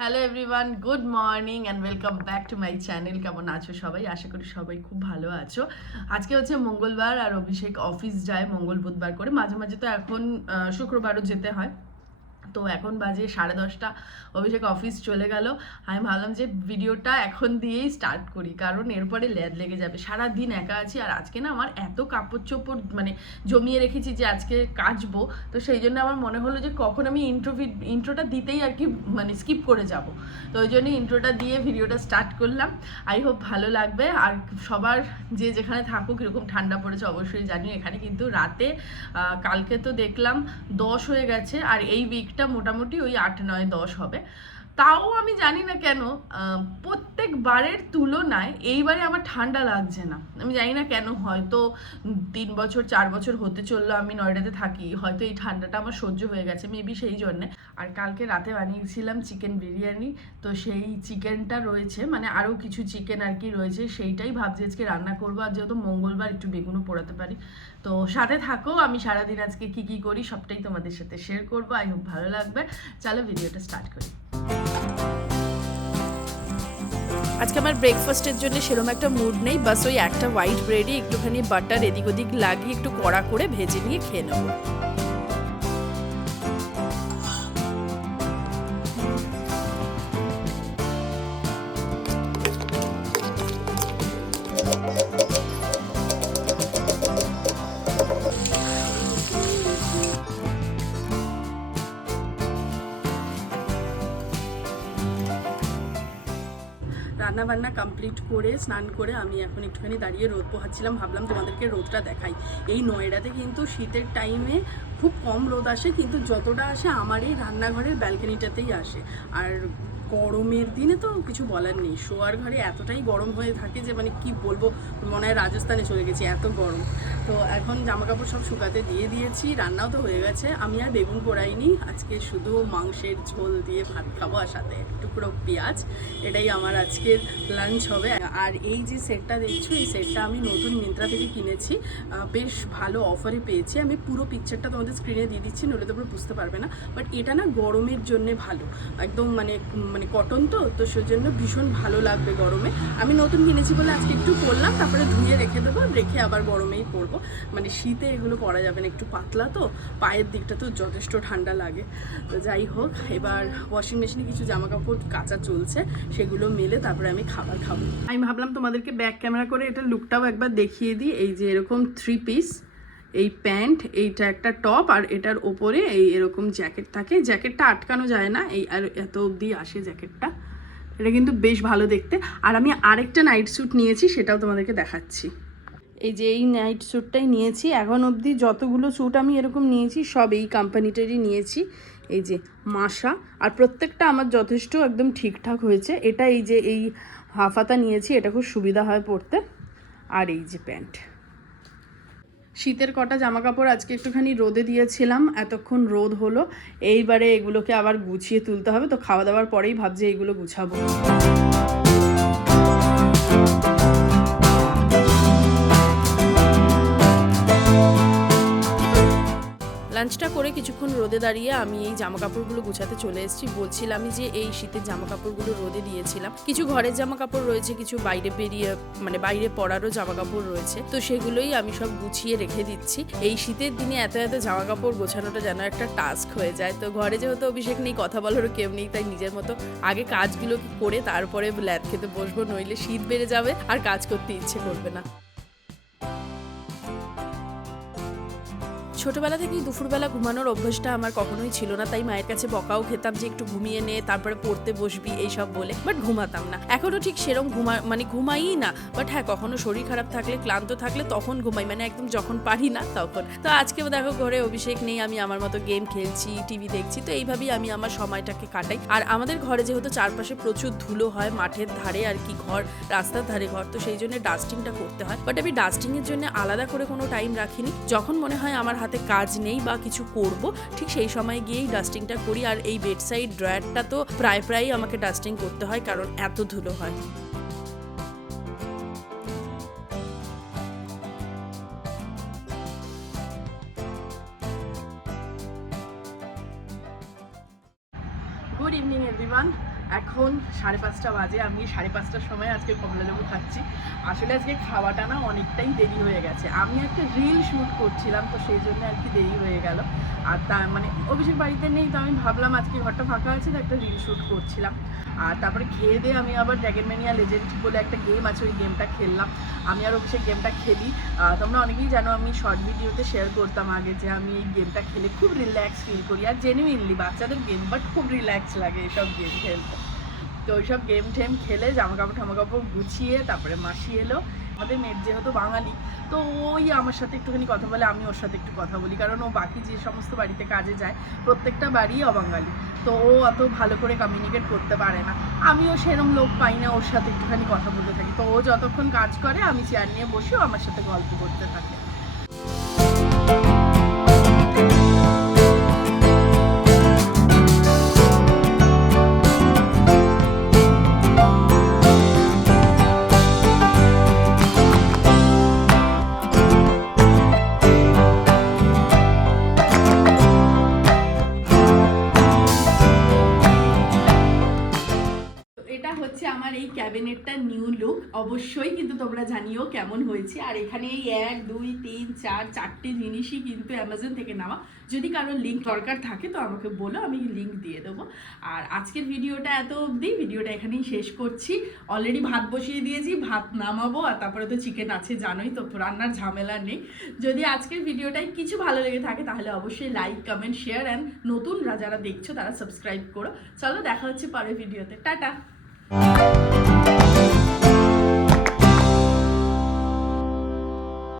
Hello everyone, good morning and welcome back to my channel. কেমন আছো সবাই? আশা করি সবাই খুব ভালো আছো। আজকে হচ্ছে মঙ্গলবার আর অভিষেক অফিস যায় মঙ্গল বুধবার করে। মাঝে মাঝে তো এখন শুক্রবারও যেতে হয়। তো এখন বাজে 10:30। অভিষেক অফিস চলে গেল। আমি ভাবলাম যে ভিডিওটা এখন দিয়েই স্টার্ট করি, কারণ এরপরে ল্যাদ লেগে যাবে। সারা দিন একা আছি, আর আজকে না আমার এত কাপড় চোপড় মানে জমিয়ে রেখেছি যে আজকে কাচবো। তো সেই জন্য আমার মনে হলো যে কখন আমি ইন্ট্রোটা দিতেই আর কি মানে স্কিপ করে যাব। তো ওই জন্য ইন্ট্রোটা দিয়ে ভিডিওটা স্টার্ট করলাম। আই হোপ ভালো লাগবে। আর সবার যে যেখানে থাকুক, এরকম ঠান্ডা পড়েছে অবশ্যই জানিও। এখানে কিন্তু রাতে কালকে তো দেখলাম 10 হয়ে গেছে, আর এই উইকটা মোটামুটি ওই 8, 9, 10 হবে। তাও আমি জানি না কেন প্রত্যেকবারের তুলনায় এইবারে আমার ঠান্ডা লাগছে না। আমি জানি না কেন, হয়তো 3 বছর 4 বছর হতে চললো আমি নয়ডাতে থাকি, হয়তো এই ঠান্ডাটা আমার সহ্য হয়ে গেছে মেবি সেই জন্যে। আর কালকে রাতে বানিয়েছিলাম চিকেন বিরিয়ানি, তো সেই চিকেনটা রয়েছে, মানে আরও কিছু চিকেন আর কি রয়েছে, সেইটাই ভাবছি আজকে রান্না করবো। আর যেহেতু মঙ্গলবার একটু বেগুনও পোড়াতে পারি। তো সাথে থাকো, আমি সারাদিন আজকে কি কি করি সবটাই তোমাদের সাথে শেয়ার করবো। আই হোপ ভালো লাগবে। চলো ভিডিওটা স্টার্ট করি। আজকে আমার ব্রেকফাস্টের জন্য সেরকম একটা মুড নেই, বাস ওই একটা হোয়াইট ব্রেডে একটুখানি বাটার এদিক ওদিক লাগিয়ে একটু কড়া করে ভেজে নিয়ে খেয়ে নেবো। রান্নাবান্না কমপ্লিট করে স্নান করে আমি এখন একটুখানি দাঁড়িয়ে রোদ পোহাচ্ছিলাম। ভাবলাম তোমাদেরকে রোদটা দেখাই। এই নয়ডাতে কিন্তু শীতের টাইমে খুব কম রোদ আসে, কিন্তু যতটা আসে আমার এই রান্নাঘরের ব্যালকনিটাতেই আসে। আর গরমের দিনে তো কিছু বলার নেই, শোয়ার ঘরে এতটাই গরম হয়ে থাকে যে মানে কি বলবো, মনে হয় রাজস্থানে চলে গেছি, এত গরম। তো এখন জামাকাপড় সব শুকাতে দিয়ে দিয়েছি, রান্নাও তো হয়ে গেছে। আমি আর বেগুন পোড়াইনি, আজকে শুধু মাংসের ঝোল দিয়ে ভাত খাবো, আর সাথে টুকরো পেঁয়াজ। এটাই আমার আজকের লাঞ্চ হবে। আর এই যে সেটটা দেখছো, এই সেটটা আমি নতুন মিন্ত্রা থেকে কিনেছি, বেশ ভালো অফারে পেয়েছি। আমি পুরো পিকচারটা তোমাদের স্ক্রিনে দিয়ে দিচ্ছি, নইলে তোমরা বুঝতে পারবে না। বাট এটা না গরমের জন্য ভালো, একদম মানে মানে কটন তো সেজন্য ভীষণ ভালো লাগবে গরমে। আমি নতুন কিনেছি বলে আজকে একটু পরলাম, তারপরে ধুয়ে রেখে দেবো, রেখে আবার গরমেই পরবো। মানে শীতে এগুলো পরা যাবে না, একটু পাতলা তো, পায়ের দিকটা তো যথেষ্ট ঠান্ডা লাগে। তো যাই হোক, এবার ওয়াশিং মেশিনে কিছু জামা কাপড় কাচা চলছে, সেগুলো মেলে তারপরে আমি খাবার খাবো। আমি ভাবলাম তোমাদেরকে ব্যাক ক্যামেরা করে এটা লুকটাও একবার দেখিয়ে দিই। এই যে এরকম 3 পিস, এই প্যান্ট, এইটা একটা টপ, আর এটার ওপরে এই এরকম জ্যাকেট থাকে। জ্যাকেটটা আটকানো যায় না, এই আর এত অবধি আসে জ্যাকেটটা। এটা কিন্তু বেশ ভালো দেখতে। আর আমি আরেকটা নাইট স্যুট নিয়েছি, সেটাও তোমাদেরকে দেখাচ্ছি। এই যে এই নাইট স্যুটটাই নিয়েছি। এখন অবধি যতগুলো স্যুট আমি এরকম নিয়েছি সব এই কোম্পানিটারই নিয়েছি, এই যে মাসা। আর প্রত্যেকটা আমার যথেষ্ট একদম ঠিকঠাক হয়েছে। এটা এই যে এই হাফাতা নিয়েছি, এটা খুব সুবিধা হয় পরতে। আর এই যে প্যান্ট। শীতের কটা জামা কাপড় আজকে একটুখানি রোদে দিয়েছিলাম, এতক্ষণ রোদ হলো। এইবারে এগুলোকে আবার গুছিয়ে তুলতে হবে। তো খাওয়া দাওয়ার পরেই ভাবছি এইগুলো গুছাবো। লাঞ্চটা করে কিছুক্ষণ রোদে দাঁড়িয়ে আমি এই জামা কাপড়গুলো গুছাতে চলে এসেছি। বলছিলামই যে এই শীতের জামা কাপড়গুলো রোদে দিয়েছিলাম, কিছু ঘরের জামা কাপড় রয়েছে, কিছু বাইরে বেরিয়ে মানে বাইরে পরারও জামা কাপড় রয়েছে। তো সেগুলোই আমি সব গুছিয়ে রেখে দিচ্ছি। এই শীতের দিনে এত এত জামা কাপড় গোছানোটা যেন একটা টাস্ক হয়ে যায়। তো ঘরে যেহেতু অভিষেক নেই, কথা বলারও কেউ নেই, তাই নিজের মতো আগে কাজগুলো করে তারপরে ল্যাদ খেতে বসবো, নইলে শীত বেড়ে যাবে আর কাজ করতে ইচ্ছে করবে না। ছোটবেলা থেকেই দুপুরবেলা ঘুমানোর অভ্যাসটা আমার কখনোই ছিল না, তাই মায়ের কাছে বকাও খেতাম যে একটু ঘুমিয়ে নে, তারপরে পড়তে বসবি এইসব বলে। বাট ঘুমাতাম না, এখনও ঠিক সেরকম মানে ঘুমাই না। বাট হ্যাঁ, কখনো শরীর খারাপ থাকলে, ক্লান্ত থাকলে তখন ঘুমাই, মানে একদম যখন পারি না তখন। তো আজকেও দেখো ঘরে অভিষেক নেই, আমি আমার মতো গেম খেলছি, টিভি দেখছি। তো এইভাবেই আমি আমার সময়টাকে কাটাই। আর আমাদের ঘরে যেহেতু চারপাশে প্রচুর ধুলো হয়, মাঠের ধারে আর কি ঘর, রাস্তার ধারে ঘর, তো সেই জন্য ডাস্টিংটা করতে হয়। বাট আমি ডাস্টিংয়ের জন্য আলাদা করে কোনো টাইম রাখিনি। যখন মনে হয় আমার হাতে কাজ নেই বা কিছু করব, ঠিক সেই সময় গিয়েই ডাস্টিংটা করি। আর এই বেডসাইড ড্রয়ারটা তো প্রায় আমাকে ডাস্টিং করতে হয়, কারণ এত ধুলো হয়। Good evening everyone. এখন 5:30 বাজে, আমি 5:30টার সময় আজকে কমলা লেবু খাচ্ছি। আসলে আজকে খাওয়াটা না অনেকটাই দেরি হয়ে গেছে, আমি একটা রিল শ্যুট করছিলাম তো সেই জন্য আর কি দেরি হয়ে গেল। আর তার মানে অভিষেক বাড়িতে নেই, তো আমি ভাবলাম আজকে ঘরটা ফাঁকা আছে তো একটা রিল শ্যুট করছিলাম। আর তারপরে খেয়ে দিয়ে আমি আবার ড্র্যাগন ম্যানিয়া লেজেন্ড বলে একটা গেম আছে, ওই গেমটা খেললাম। আমি আর অভিষেক গেমটা খেলি। তোমরা অনেকেই জানো আমি শর্ট ভিডিওতে শেয়ার করতাম আগে যে আমি এই গেমটা খেলে খুব রিল্যাক্স ফিল করি, আর জেনুইনলি বাচ্চাদের গেম বাট খুব রিল্যাক্স লাগে এসব গেম খেলতে। তো ওইসব গেম টেম খেলে জামাকাপড় গুছিয়ে তারপরে মাসি এলো। আমাদের মেয়ের যেহেতু বাঙালি, তো ওই আমার সাথে একটুখানি কথা বলে, আমি ওর সাথে একটু কথা বলি, কারণ ও বাকি যে সমস্ত বাড়িতে কাজে যায় প্রত্যেকটা বাড়ি অবাঙালি, তো ও অত ভালো করে কমিউনিকেট করতে পারে না। আমিও সেরম লোক পাই না, ওর সাথে একটুখানি কথা বলতে থাকি। তো ও যতক্ষণ কাজ করে আমি চেয়ার নিয়ে বসেও আমার সাথে গল্প করতে থাকে। এটা হচ্ছে আমার এই ক্যাবিনেটটা নিউ লুক, অবশ্যই কিন্তু তোমরা জানিও কেমন হয়েছে। আর এখানে এই 1 2 3 4 4টে জিনিসই কিন্তু অ্যামাজন থেকে নেওয়া। যদি কারোর লিঙ্ক দরকার থাকে তো আমাকে বলো, আমি লিঙ্ক দিয়ে দেবো। আর আজকের ভিডিওটা এত অবধি, ভিডিওটা এখানেই শেষ করছি। অলরেডি ভাত বসিয়ে দিয়েছি, ভাত নামাবো, আর তারপরে তো চিকেন আছে জানোই তো, রান্নার ঝামেলা নেই। যদি আজকের ভিডিওটায় কিছু ভালো লেগে থাকে তাহলে অবশ্যই লাইক কমেন্ট শেয়ার অ্যান্ড নতুনরা যারা দেখছো তারা সাবস্ক্রাইব করো। চলো দেখা হচ্ছে পরের ভিডিওতে, টাটা।